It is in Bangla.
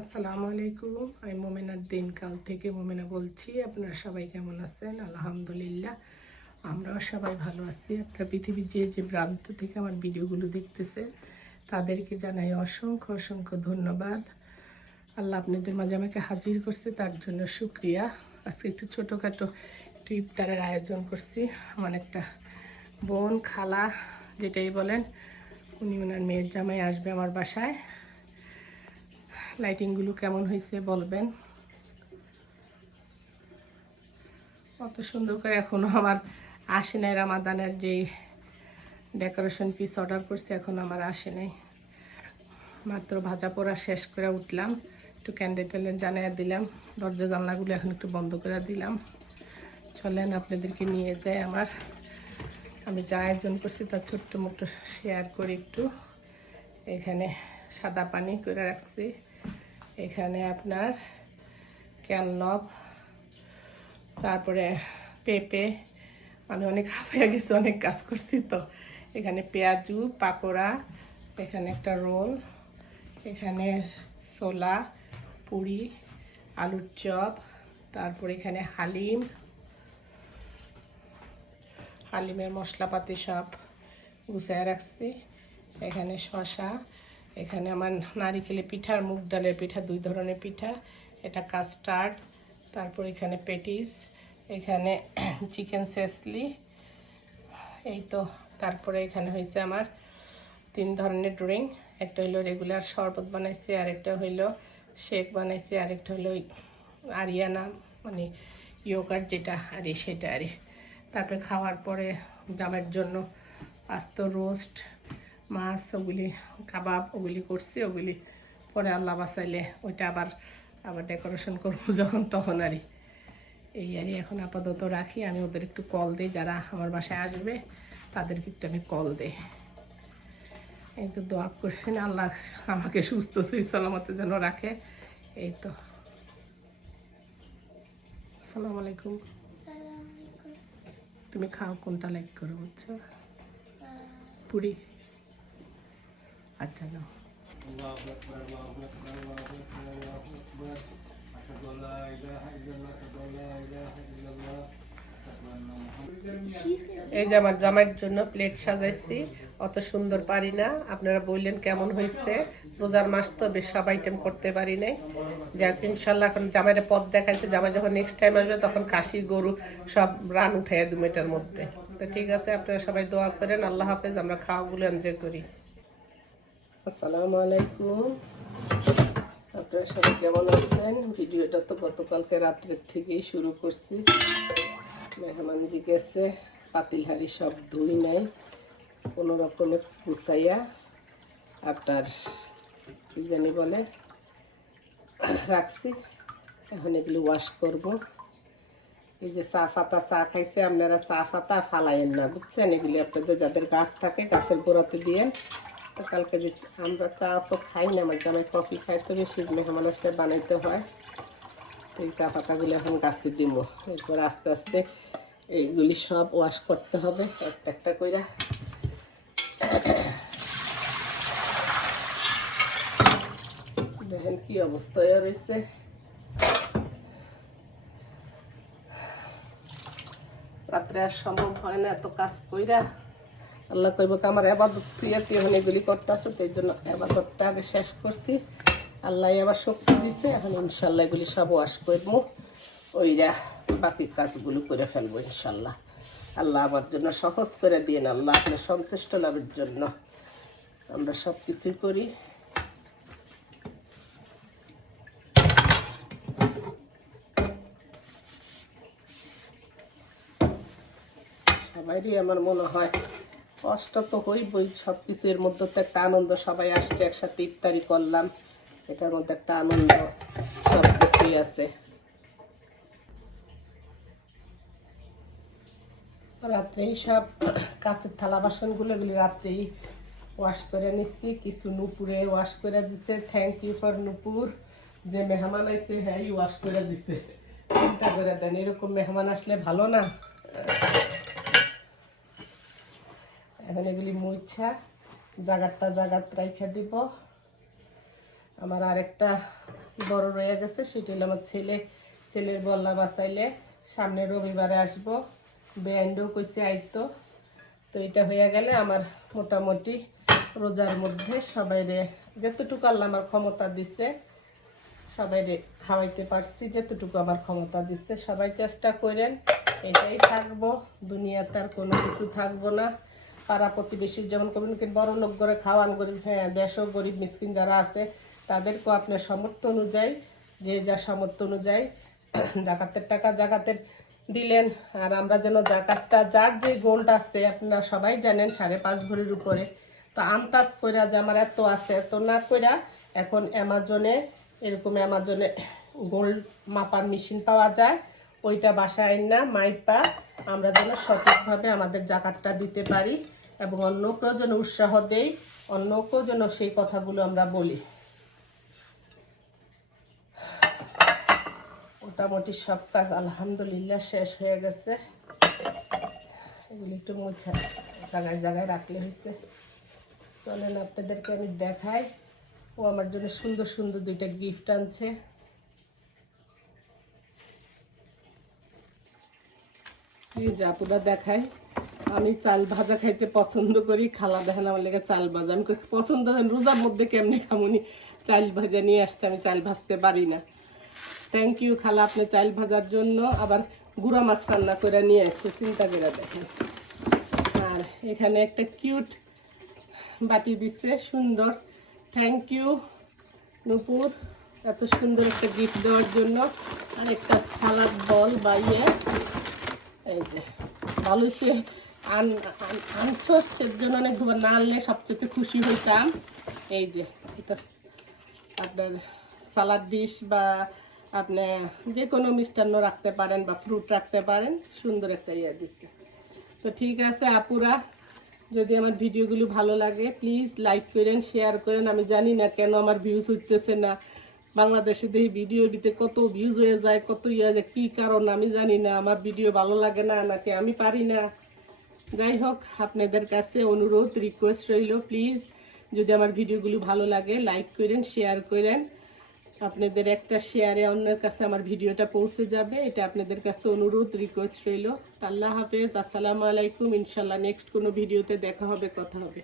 আসসালামু আলাইকুম। আমি মোমেনার দিনকাল থেকে মোমেনা বলছি, আপনারা সবাই কেমন আছেন? আলহামদুলিল্লাহ, আমরাও সবাই ভালো আছি। আপনারা পৃথিবীর যে যে প্রান্ত থেকে আমার ভিডিওগুলো দেখতেছে, তাদেরকে জানাই অসংখ্য অসংখ্য ধন্যবাদ। আল্লাহ আপনাদের মাঝে আমাকে হাজির করছে, তার জন্য শুক্রিয়া। আজকে একটু ছোটোখাটো একটু ইফতারের আয়োজন করছি। আমার একটা বোন খালা, যেটাই বলেন, উনি ওনার মেয়ের জামাই আসবে আমার বাসায়। লাইটিংগুলো কেমন হয়েছে বলবেন? অত সুন্দর করে এখনও আমার আসে নাই রামাদানের যে ডেকোরেশন পিস অর্ডার করছি, এখন আমার আসে নাই মাত্র ভাজা পোড়া শেষ করে উঠলাম, একটু ক্যান্ডেল ট্যান্ডেল জানাইয়া দিলাম, দরজা জানলাগুলো এখন একটু বন্ধ করে দিলাম। চলেন আপনাদেরকে নিয়ে যাই আমার। আমি যা আয়োজন করছি তার ছোট্ট মোটো শেয়ার করি একটু। এখানে সাদা পানি করে রাখছি। এখানে আপনার ক্যানলভ তারপরে পেঁপে আমি অনেক হাফাইয়া গেছি, অনেক কাজ করছি তো। এখানে পেঁয়াজু, পাকোড়া, এখানে একটা রোল, এখানে ছোলা, পুরি, আলুর চপ, তারপরে এখানে হালিম, হালিমের মশলাপাতি সব গুছায় রাখছি। এখানে শশা এখানে আমার নারিকেলের পিঠা আর মুগ ডালের পিঠা, দুই ধরনের পিঠা। এটা কাস্টার্ড, তারপর এখানে পেটিস, এখানে চিকেন সেসলি। এই তো, তারপরে এখানে হয়েছে আমার তিন ধরনের ড্রিঙ্ক একটা হইল রেগুলার শরবত বানাইছি, আরেকটা হইল শেক বানাইছি, আরেকটা হইল আরিয়ানা মানে ইয়োগার্ট যেটা আরে সেটা আরে। তারপরে খাওয়ার পরে জামের জন্য আস্ত রোস্ট মাছ ওগুলি কাবাব ওগুলি করছি ওগুলি পরে আল্লাহ বাসাইলে ওইটা আবার আবার ডেকোরেশন করব যখন তখন আরই এই আরই এখন আপাতত রাখি। আমি ওদের একটু কল দিই যারা আমার বাসায় আসবে তাদেরকে একটু আমি কল দিই। এই তো দোয়া করছেন আল্লাহ আমাকে সুস্থ সুই সালামতে যেন রাখে। এই তো। আসসালামু আলাইকুম। তুমি খাও কোনটা লাইক করো বুঝছ? পুরি। আচ্ছা যাও। এই যে আমার জামাইয়ের জন্য প্লেট সাজাইছি, অত সুন্দর পারি না। আপনারা বললেন কেমন হয়েছে। রোজার মাস তো বেশ সব আইটেম করতে পারি নাই। যাক ইনশাল্লাহ এখন জামাইয়ের পদ দেখাইছে। জামাই যখন নেক্সট টাইম আসবে, তখন কাশি গরু সব রান উঠে দু মিনিটের মধ্যে। তো ঠিক আছে, আপনারা সবাই দোয়া করেন। আল্লাহ হাফেজ, আমরা খাওয়াগুলো এনজয় করি। আসসালামু আলাইকুম। আপনারা সবাই কেমন আছেন? ভিডিওটা তো গতকালকে রাত্রের থেকেই শুরু করছি। মেহমানজি গেছে, পাতিল হাড়ি সব ধুই নাই, কোনো রকমে গুছাইয়া আপনার কি জানি বলে, রাখছি। এখন এগুলো ওয়াশ করব। এই যে চা পাতা, চা খাইছে, আপনারা চা পাতা ফালাইয়েন না, বুঝছেন? এগুলি আপনাদের যাদের গাছ থাকে, গাছের গোড়াতে দিয়ে কালকে আমরা চা তো খাই না, আমার জামাই কফি খাই তো বেশি মেহমান আসলে বানাইতে হয়। তো এই চা পাতাগুলো এখন গাছে দিব। এরপর আস্তে আস্তে এইগুলি সব ওয়াশ করতে হবে, একটা একটা করে দেখেন কি অবস্থা হয়ে রয়েছে। রাত্রে আর সম্ভব হয় না এত কাজ কইরা। আল্লাহ কইব আমার আবাদত প্রিয় তুই এখন এগুলি করতেছে, তো এই জন্য আবাদতটা আগে শেষ করছি। আল্লাহ আবার শক্তি দিছে, এখন ইনশাল্লাহ এগুলি সব ওয়াশ করব, ওইরা বাকি কাজগুলো করে ফেলব ইনশাল্লাহ আল্লাহ আমার জন্য সহজ করে দিন আল্লাহ আপনার সন্তুষ্ট লাভের জন্য আমরা সব কিছুই করি। সবাইরই আমার মনে হয় কষ্ট তো হইবই, সব কিছু এর মধ্যে তো একটা আনন্দ, সবাই আসছে একসাথে ইফতারি করলাম। এটার মধ্যে একটা আনন্দ, সব কিছুই আছে। রাত্রেই সব কাঁচের থালা বাসনগুলো এগুলি রাত্রেই ওয়াশ করে নিচ্ছি কিছু নুপুরে ওয়াশ করে দিছে। Thank you for Nupur. যে মেহমান আইছে হ্যাঁ ওয়াশ করে দিছে। চিন্তা করে দেন, এরকম মেহমান আসলে ভালো না? এখন এগুলি মুছা জাগারটা জাগাত রাইখে দিব। আমার আরেকটা বড় রয়ে গেছে, সেটি হলো আমার ছেলে, ছেলের বল্লা বাঁচাইলে সামনে রবিবারে আসব। বেআইনও কইছে আইতো। তো এটা হয়ে গেলে আমার মোটামুটি রোজার মধ্যে সবাই রে যতটুকু আল্লাহ আমার ক্ষমতা দিচ্ছে সবাই রে খাওয়াইতে পারছি, যতটুকু আমার ক্ষমতা দিচ্ছে সবাই চেষ্টা করেন, এটাই থাকব। দুনিয়াতে আর কোনো কিছু থাকব না। পাড়া প্রতিবেশী, যেমন করবেন কি বড় লোক করে খাওয়ান গরিব হ্যাঁ দেশও গরিব মিসকিন যারা আছে, তাদেরকেও আপনার সামর্থ্য অনুযায়ী, যে যা সামর্থ্য অনুযায়ী জাকাতের টাকা জাকাতের দিলেন। আর আমরা যেন জাকাতটা, যার যে গোল্ড আছে, আপনারা সবাই জানেন, সাড়ে পাঁচ ভরির উপরে। তো আন্তাজ কইরা যে আমার এত আছে, এত না কইরা এখন অ্যামাজনে, এরকম অ্যামাজনে গোল্ড মাপার মেশিন পাওয়া যায়। ওইটা বাসায় না মাইপা আমরা যেন সঠিকভাবে আমাদের জাকাতটা দিতে পারি। এবং অন্যকেও যেন উৎসাহ দেই, অন্যকেও যেন সেই কথাগুলো আমরা বলি। মোটামুটি সব কাজ আলহামদুলিল্লাহ শেষ হয়ে গেছে। এগুলি একটু মোছা জায়গায় জায়গায় রাখলে হয়েছে। চলেন আপনাদেরকে আমি দেখাই। ও আমার জন্য সুন্দর সুন্দর দুইটা গিফট আনছে। এই যে আপুরা দেখাই আমি চাল ভাজা খাইতে পছন্দ করি, খালা দেখেন আমার লেগে চাল ভাজা। আমি পছন্দ রোজার মধ্যে কেমনি খামুনি চাল ভাজা নিয়ে আসছে, আমি চাল ভাজতে পারি না। থ্যাংক ইউ খালা, আপনি চাল ভাজার জন্য আবার গুঁড়া মাছ রান্না করে নিয়ে আসছে চিন্তা করে দেখেন। আর এখানে একটা কিউট বাটি দিচ্ছে সুন্দর। থ্যাংক ইউ নুপুর, এত সুন্দর একটা গিফট দেওয়ার জন্য। আর একটা সালাদ বল বা ইয়ে। এই যে, ভালো আন আন- আনছো সের জন্য অনেক না আনলে সবচেয়ে খুশি হইতাম। এই যে, এটা আপনার সালাদ ডিশ বা আপনি যে কোনো মিষ্টান্ন রাখতে পারেন বা ফ্রুট রাখতে পারেন, সুন্দর একটা ইয়ে দিচ্ছে তো ঠিক আছে, আপুরা, যদি আমার ভিডিওগুলো ভালো লাগে প্লিজ লাইক করেন শেয়ার করেন। আমি জানি না কেন আমার ভিউজ হইতেছে না। বাংলাদেশে দেখি ভিডিও দিতে কত ভিউজ হয়ে যায়, কত ইয়ে যায়, কী কারণ আমি জানি না। আমার ভিডিও ভালো লাগে না, নাকি আমি পারি না? যাই হোক আপনাদের কাছে অনুরোধ রিকোয়েস্ট রইল প্লিজ যদি আমার ভিডিওগুলো ভালো লাগে লাইক করেন শেয়ার করেন। আপনাদের একটা শেয়ারে অন্যের কাছে আমার ভিডিওটা পৌঁছে যাবে, এটা আপনাদের কাছে অনুরোধ রিকোয়েস্ট রইল। আল্লাহ হাফেজ, আসসালামু আলাইকুম ইনশাল্লাহ নেক্সট কোনো ভিডিওতে দেখা হবে, কথা হবে।